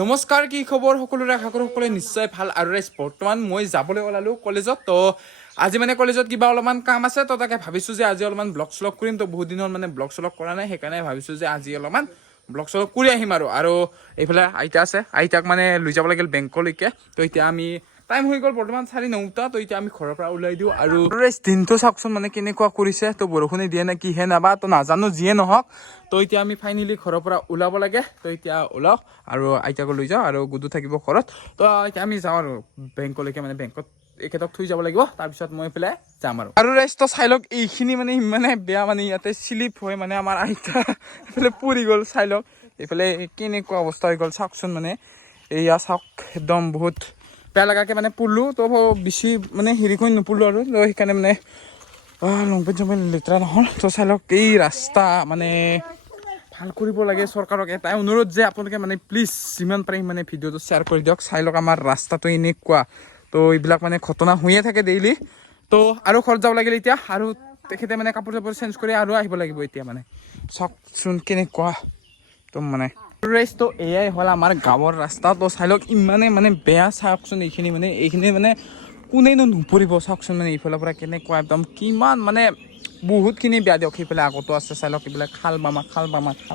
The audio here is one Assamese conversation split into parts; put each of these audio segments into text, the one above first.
নমস্কাৰ, কি খবৰ সকলোৰে? আশা কৰোঁ সকলোৱে নিশ্চয় ভাল। আৰু বৰ্তমান মই যাবলৈ ওলালোঁ কলেজত। তো আজি মানে কলেজত কিবা অলপমান কাম আছে, তো তাকে ভাবিছোঁ যে আজি অলপমান ব্লগ চলগ কৰিম। তো বহুত দিনৰ মানে ব্লগ চলগ কৰা নাই, সেইকাৰণে ভাবিছোঁ যে আজি অলপমান ব্লগ চলগ কৰি আহিম। আৰু এইফালে আইতা আছে, আইতাক মানে লৈ যাব লাগিল বেংকলৈকে। তো এতিয়া আমি টাইম হৈ গ'ল বৰ্তমান 9:30। তো এতিয়া আমি ঘৰৰ পৰা ওলাই দিওঁ। আৰু দিনটো চাওকচোন মানে কেনেকুৱা কৰিছে। তো বৰষুণে দিয়ে নে কিহে নাবা, তো নাজানো, যিয়ে নহওক। তো এতিয়া আমি ফাইনেলি ঘৰৰ পৰা ওলাব লাগে। তো এতিয়া ওলাওঁ আৰু আইতাকো লৈ যাওঁ আৰু গুডু থাকিব ঘৰত। তো এতিয়া আমি যাওঁ আৰু বেংকলৈকে, মানে বেংকত এখেতক থৈ যাব লাগিব। তাৰপিছত মই এইফালে যাম আৰু ৰাইজটো চাই লওক, এইখিনি মানে ইমানে বেয়া, মানে ইয়াতে শ্লিপ হৈ মানে আমাৰ আইতা এইফালে পৰি গ'ল। চাই লওক এইফালে কেনেকুৱা অৱস্থা হৈ গ'ল চাওকচোন। মানে এয়া চাওক, একদম বহুত বেয়া লগাকে মানে পৰলোঁ। তো বেছি মানে হেৰি কৰি নপৰলোঁ আৰু তো সেইকাৰণে মানে লং পেণ্ট চং পেণ্ট লেতেৰা নহ'ল। তো চাই লওক এই ৰাস্তা মানে ভাল কৰিব লাগে। চৰকাৰক এটাই অনুৰোধ যে আপোনালোকে মানে প্লিজ যিমান পাৰে সিমানে ভিডিঅ'টো শ্বেয়াৰ কৰি দিয়ক। চাই লওক আমাৰ ৰাস্তাটো এনেকুৱা। তো এইবিলাক মানে ঘটনা হৈয়ে থাকে ডেইলি। তো আৰু ঘৰত যাব লাগিল এতিয়া, আৰু তেখেতে মানে কাপোৰ চাপোৰ চেঞ্জ কৰি আৰু আহিব লাগিব এতিয়া। মানে চাওকচোন কেনেকুৱা একদম মানে তো এয়াই হ'ল আমাৰ গাঁৱৰ ৰাস্তা। তো চাই লওক ইমানে মানে বেয়া। চাওকচোন এইখিনি মানে কোনেনো নপৰিব চাওকচোন। মানে এইফালৰ পৰা কেনেকুৱা একদম কিমান মানে বহুতখিনি বেয়া দিয়ক। সেইফালে আগতো আছে চাই লওক, এইবিলাক খাল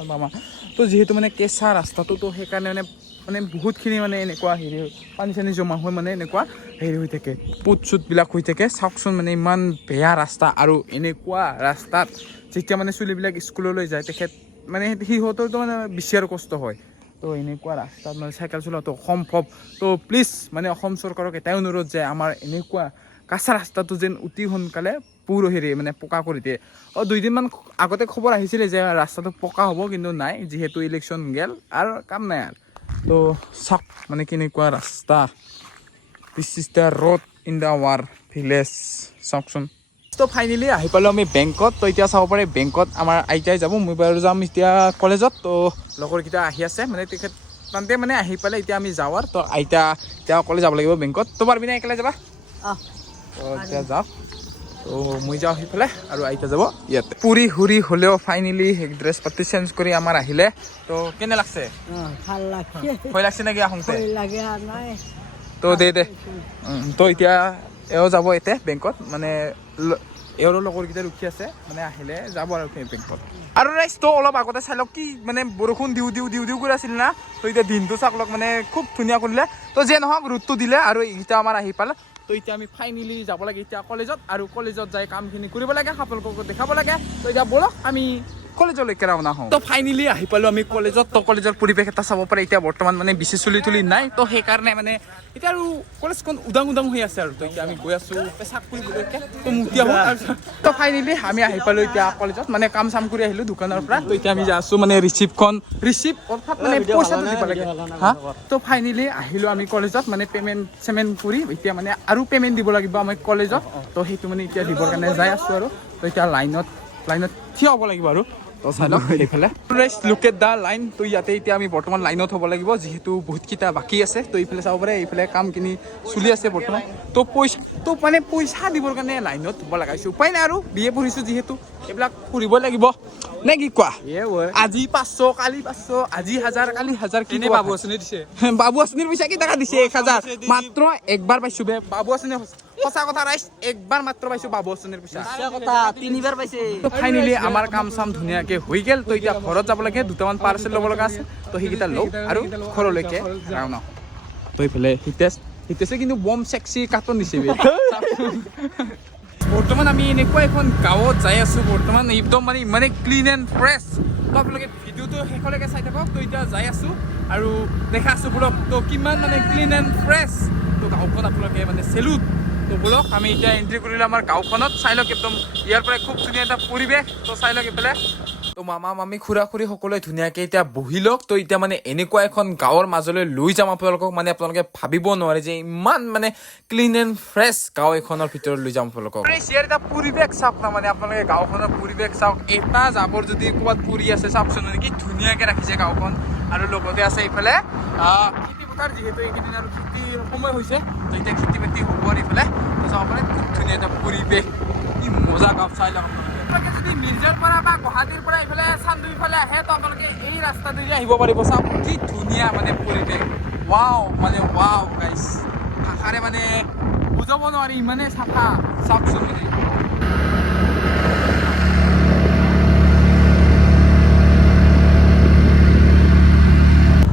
বামা। তো যিহেতু মানে কেঁচা ৰাস্তাটো, তো সেইকাৰণে মানে বহুতখিনি মানে এনেকুৱা হেৰি পানী চানী জমা হৈ মানে এনেকুৱা হেৰি হৈ থাকে, পোট চুটবিলাক হৈ থাকে। চাওকচোন মানে ইমান বেয়া ৰাস্তা। আৰু এনেকুৱা ৰাস্তাত যেতিয়া মানে চুলিবিলাক স্কুললৈ যায়, তেখেত মানে সিহঁতৰতো মানে বেছি আৰু কষ্ট হয়। তো এনেকুৱা ৰাস্তাত মানে চাইকেল চলোৱাটো অসম্ভৱ। তো প্লিজ মানে অসম চৰকাৰক এটাই অনুৰোধ যে আমাৰ এনেকুৱা কাঁচা ৰাস্তাটো যেন অতি সোনকালে মানে পকা কৰি দিয়ে। 2দিনমান আগতে খবৰ আহিছিলে যে ৰাস্তাটো পকা হ'ব, কিন্তু নাই, যিহেতু ইলেকশ্যন গেল আৰু কাম নাই আৰু। তো চাওক মানে কেনেকুৱা ৰাস্তা। This is the road in the our village. চাওকচোন। তো ফাইনেলি আহি পালোঁ আমি বেংকত। তো এতিয়া চাব পাৰে বেংকত আমাৰ আইতাই যাব, মই বাৰু যাম এতিয়া কলেজত। তো লগৰকেইটা আহি আছে, মানে তেখেত তাতে মানে আহি পালে এতিয়া আমি যাওঁ। আৰু তো আইতা এতিয়া অকলে যাব লাগিব বেংকত। তো পাৰিবি নে একেলগে যাবা? তো এতিয়া যাওঁ। তো মই যাওঁ সেইফালে আৰু আইতা যাব ইয়াতে। পুৰি হুৰি হ'লেও ফাইনেলি ড্ৰেছ পাতি চেঞ্জ কৰি আমাৰ আহিলে। তো কেনে লাগছে? ভাল লাগছে। ভয় লাগছে নেকি আহোঁতে? লাগে নাই। তো দে তো এতিয়া এওঁ যাব এতিয়া বেংকত, মানে এওঁৰ লগৰকেইটা ৰখি আছে, মানে আহিলে যাব আৰু বেংকত। আৰু ৰাইজটো অলপ আগতে চাই লওক, কি মানে বৰষুণ দিওঁ কৰি আছিল না। তো এতিয়া দিনটো চাক লওক, মানে খুব ধুনীয়া কৰিলে। তো যে নহওক ৰ'দটো দিলে আৰু এইকেইটা আমাৰ আহি পালে। তো এতিয়া আমি ফাইনেলি যাব লাগে এতিয়া কলেজত, আৰু কলেজত যাই কামখিনি কৰিব লাগে, আপোনালোকক দেখাব লাগে। তো এতিয়া বলক আমি কলেজলৈকে ৰাওনা হওঁ। তো ফাইনেলি আহি পালোঁ আমি কলেজত। তো কলেজৰ পৰিৱেশ এটা চাব পাৰে। এতিয়া বৰ্তমান মানে বেছি চলি নাই। তো সেইকাৰণে মানে এতিয়া আৰু কলেজখন উদাং হৈ আছে। আৰু তো এতিয়া আমি গৈ আছোঁ পেচাব কৰিবলৈকে। তো মুক্তি আহোঁ। তো ফাইনেলি আমি আহি পালোঁ এতিয়া কলেজত, মানে কাম চাম কৰি আহিলোঁ দোকানৰ পৰা। তো এতিয়া আমি আছোঁ মানে ৰিচিভ অৰ্থাৎ মানে পইচাটো দিব লাগে। তো ফাইনেলি আহিলোঁ আমি কলেজত, মানে পেমেণ্ট কৰি এতিয়া মানে আৰু পেমেণ্ট দিব লাগিব আমি কলেজত। তো সেইটো মানে এতিয়া দিবৰ কাৰণে যাই আছোঁ। আৰু তো এতিয়া লাইনত থিয় হ'ব লাগিব আৰু। তো চাই লওক সেইফালে লুক এট দা লাইন। তো ইয়াতে এতিয়া আমি বৰ্তমান লাইনত হ'ব লাগিব, যিহেতু বহুতকেইটা বাকী আছে। তো এইফালে চাব পাৰে, এইফালে কামখিনি চলি আছে বৰ্তমান। তো পইচা দিবৰ কাৰণে লাইনত হ'ব লগা হৈছে। উপায় নাই আৰু, BA পঢ়িছোঁ যিহেতু এইবিলাক পঢ়িবই লাগিব নে কি কোৱা? আজি 500, কালি 500, আজি 1000, কালি 1000। কি বাবু আঁচনি দিছে? বাবু আঁচনিৰ পইচা কেইটকা দিছে? 1000 মাত্ৰ একবাৰ পাইছোঁ বে বাবু আঁচনি। সঁচা কথা ৰাইজ, একবাৰ মাত্ৰ পাইছোঁ বাবু আঁচনিৰ পইচা। 3বাৰ পাইছে। ফাইনেলি আমাৰ কাম চাম ধুনীয়াকে হৈ গ'ল। তো এতিয়া ঘৰত যাব লাগে, দুটামান পাৰ্চেল ল'ব লগা আছে। তো সেইকেইটা লওঁ আৰু ঘৰলৈকে ৰাওনা হওঁ। তো এইফালে হিতেশে কিন্তু বম চেক্সি কাৰ্টুন দিছে। বৰ্তমান আমি এনেকুৱা এখন গাঁৱত যাই আছোঁ। বৰ্তমান একদম মানে ইমানে ক্লিন এণ্ড ফ্ৰেছ। তো আপোনালোকে ভিডিঅ'টো শেষলৈকে চাই থাকক। তো এতিয়া যাই আছোঁ আৰু দেখা আছোঁ বোলক, তো কিমান মানে ক্লিন এণ্ড ফ্ৰেছ। তো গাঁওখন আপোনালোকে মানে চেলুট। তো বোলক আমি এতিয়া এণ্ট্ৰি কৰিলোঁ আমাৰ গাঁওখনত। চাই লওক একদম ইয়াৰ পৰাই খুব ধুনীয়া এটা পৰিৱেশ। তো চাই লওক এইফালে। তো মামা মামী খুৰা খুৰী সকলোৱে ধুনীয়াকৈ এতিয়া বহি লওক। তো এতিয়া মানে এনেকুৱা এখন গাঁৱৰ মাজলৈ লৈ যাম আপোনালোকক, মানে আপোনালোকে ভাবিব নোৱাৰে যে ইমান মানে ক্লিন এণ্ড ফ্ৰেছ গাঁও এখনৰ ভিতৰত লৈ যাম আপোনালোকক। ইয়াৰ এটা পৰিৱেশ চাওক না, মানে আপোনালোকে গাঁওখনৰ পৰিৱেশ চাওক। এটা জাবৰ যদি ক'ৰবাত পৰি আছে চাওকচোন, মানে কি ধুনীয়াকৈ ৰাখিছে গাঁওখন। আৰু লগতে আছে এইফালে খেতি পথাৰ, যিহেতু এইকেইদিন আৰু খেতিৰ সময় হৈছে। তো এতিয়া খেতি বাতি হ'ব আৰু এইফালে। তো চাব পাৰে খুব ধুনীয়া এটা পৰিৱেশ, কি মজা গাঁও। চাই লওক আপোনালোকে। আপোনালোকে যদি মিৰ্জাৰ পৰা বা গুৱাহাটীৰ পৰা এইফালে চান্দুৰ ফালে আহে তো আপোনালোকে এই ৰাস্তাটোৰে আহিব পাৰিব চাওক কি ধুনীয়া মানে পৰিৱেশ ৱাও মানে ৱাও গাইছ ভাষাৰে মানে বুজাব নোৱাৰি ইমানে চাফা চাওকচোন মানে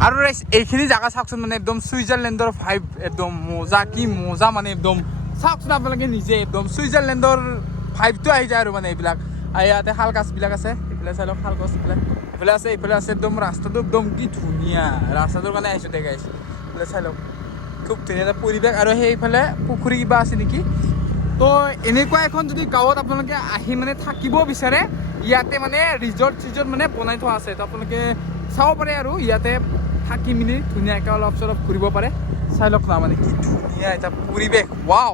আৰু এইখিনি জাগা চাওকচোন মানে একদম ছুইজাৰলেণ্ডৰ ভাইব একদম মজা কি মজা মানে একদম চাওকচোন আপোনালোকে নিজে একদম ছুইজাৰলেণ্ডৰ ভাইবটো আহি যায় আৰু মানে এইবিলাক আৰু ইয়াতে শাল গছবিলাক আছে এইফালে চাই লওক শাল গছবিলাক এইফালে আছে একদম ৰাস্তাটো একদম কি ধুনীয়া ৰাস্তাটোৰ কাৰণে আহিছোঁ দেখা আহিছোঁ এইফালে চাই লওক খুব ধুনীয়া এটা পৰিৱেশ আৰু সেইফালে পুখুৰী কিবা আছে নেকি তো এনেকুৱা এখন যদি গাঁৱত আপোনালোকে আহি মানে থাকিব বিচাৰে ইয়াতে মানে ৰিজৰ্ট মানে বনাই থোৱা আছে তো আপোনালোকে চাব পাৰে আৰু ইয়াতে থাকি মেলি ধুনীয়াকৈ অলপ চলপ ঘূৰিব পাৰে চাই লওক না মানে কি ধুনীয়া এটা পৰিৱেশ ৱাও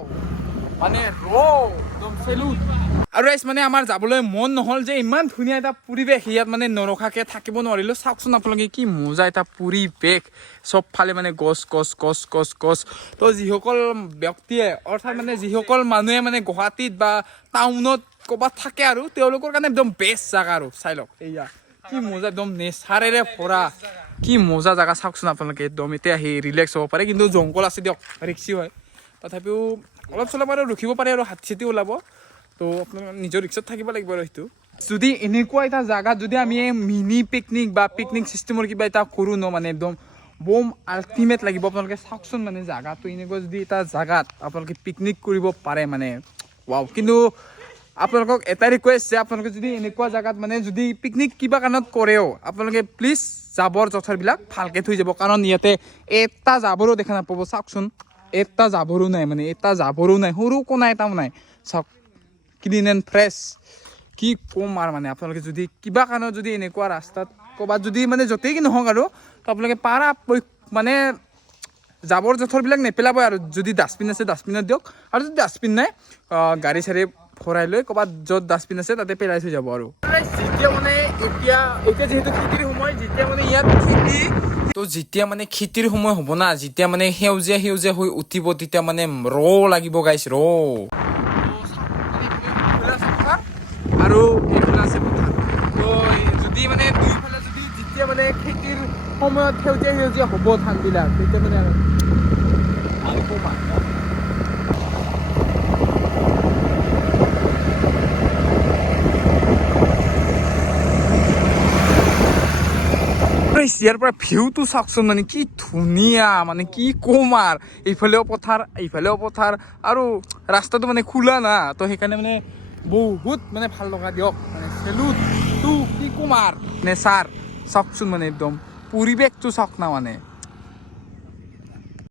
মানে একদম চেলুট আৰু মানে আমাৰ যাবলৈ মন নহ'ল যে ইমান ধুনীয়া এটা পৰিৱেশ ইয়াত মানে নৰখাকৈ থাকিব নোৱাৰিলোঁ চাওকচোন আপোনালোকে কি মজা এটা পৰিৱেশ চবফালে মানে গছ গছ গছ গছ গছ তো যিসকল ব্যক্তিয়ে অৰ্থাৎ মানে যিসকল মানুহে মানে গুৱাহাটীত বা টাউনত ক'ৰবাত থাকে আৰু তেওঁলোকৰ কাৰণে একদম বেষ্ট জেগা আৰু চাই লওক এয়া কি মজা একদম নেচাৰেৰে ভৰা কি মজা জেগা চাওকচোন আপোনালোকে একদম এতিয়া আহি ৰিলেক্স হ'ব পাৰে কিন্তু জংঘল আছে দিয়ক ৰিক্সি হয় তথাপিও অলপ চলপ আৰু ৰখিব পাৰে আৰু হাতী চাতি ওলাব তো আপোনালোকে নিজৰ ৰিক্সত থাকিব লাগিব আৰু সেইটো যদি এনেকুৱা এটা জেগাত যদি আমি মিনি পিকনিক বা পিকনিক চিষ্টেমৰ কিবা এটা কৰোঁ ন মানে একদম বম আল্টিমেট লাগিব আপোনালোকে চাওকচোন মানে জেগাটো এনেকুৱা যদি এটা জেগাত আপোনালোকে পিকনিক কৰিব পাৰে মানে ৱাও কিন্তু আপোনালোকক এটা ৰিকুৱেষ্ট যে আপোনালোকে যদি এনেকুৱা জেগাত মানে যদি পিকনিক কিবা কাৰণত কৰেও আপোনালোকে প্লিজ জাবৰ জোথৰবিলাক ভালকৈ থৈ যাব কাৰণ ইয়াতে এটা জাবৰো দেখা নাপাব চাওকচোন এটা জাবৰো নাই মানে এটা জাবৰো নাই সৰু কোণা এটাও নাই চাওক ক্লিন এণ্ড ফ্ৰেছ কি ক'ম আৰু মানে আপোনালোকে যদি কিবা কাৰণত যদি এনেকুৱা ৰাস্তাত ক'ৰবাত যদি মানে য'তেই কি নহওক আৰু তো আপোনালোকে পাৰা মানে জাবৰ জোথৰবিলাক নেপেলাব আৰু যদি ডাষ্টবিন আছে ডাষ্টবিনত দিয়ক আৰু যদি ডাষ্টবিন নাই গাড়ী চাড়ী ভৰাই লৈ ক'ৰবাত য'ত ডাষ্টবিন আছে তাতে পেলাই থৈ যাব আৰু যেতিয়া মানে এতিয়া যিহেতু খেতিৰ সময় যেতিয়া মানে ইয়াত খেতি তো যেতিয়া মানে খেতিৰ সময় হ'ব না যেতিয়া মানে সেউজীয়া হৈ উঠিব তেতিয়া মানে লাগিব গাইছ আৰু এইফালে আছে পথাৰ তো যদি মানে দুইফালে যদি যেতিয়া মানে খেতিৰ সময়ত সেউজীয়া হ'ব ধানবিলাক তেতিয়া মানে আৰু ইয়াৰ পৰা ভিউটো চাওকচোন মানে কি ধুনীয়া মানে কি ক'ম আৰু এইফালেও পথাৰ আৰু ৰাস্তাটো মানে খোলা না তো সেইকাৰণে মানে বহুত মানে ভাল লগা দিয়ক মানে চেলুট টু কি ক'ম আৰু নেচাৰ চাওকচোন মানে একদম পৰিৱেশটো চাওক না মানে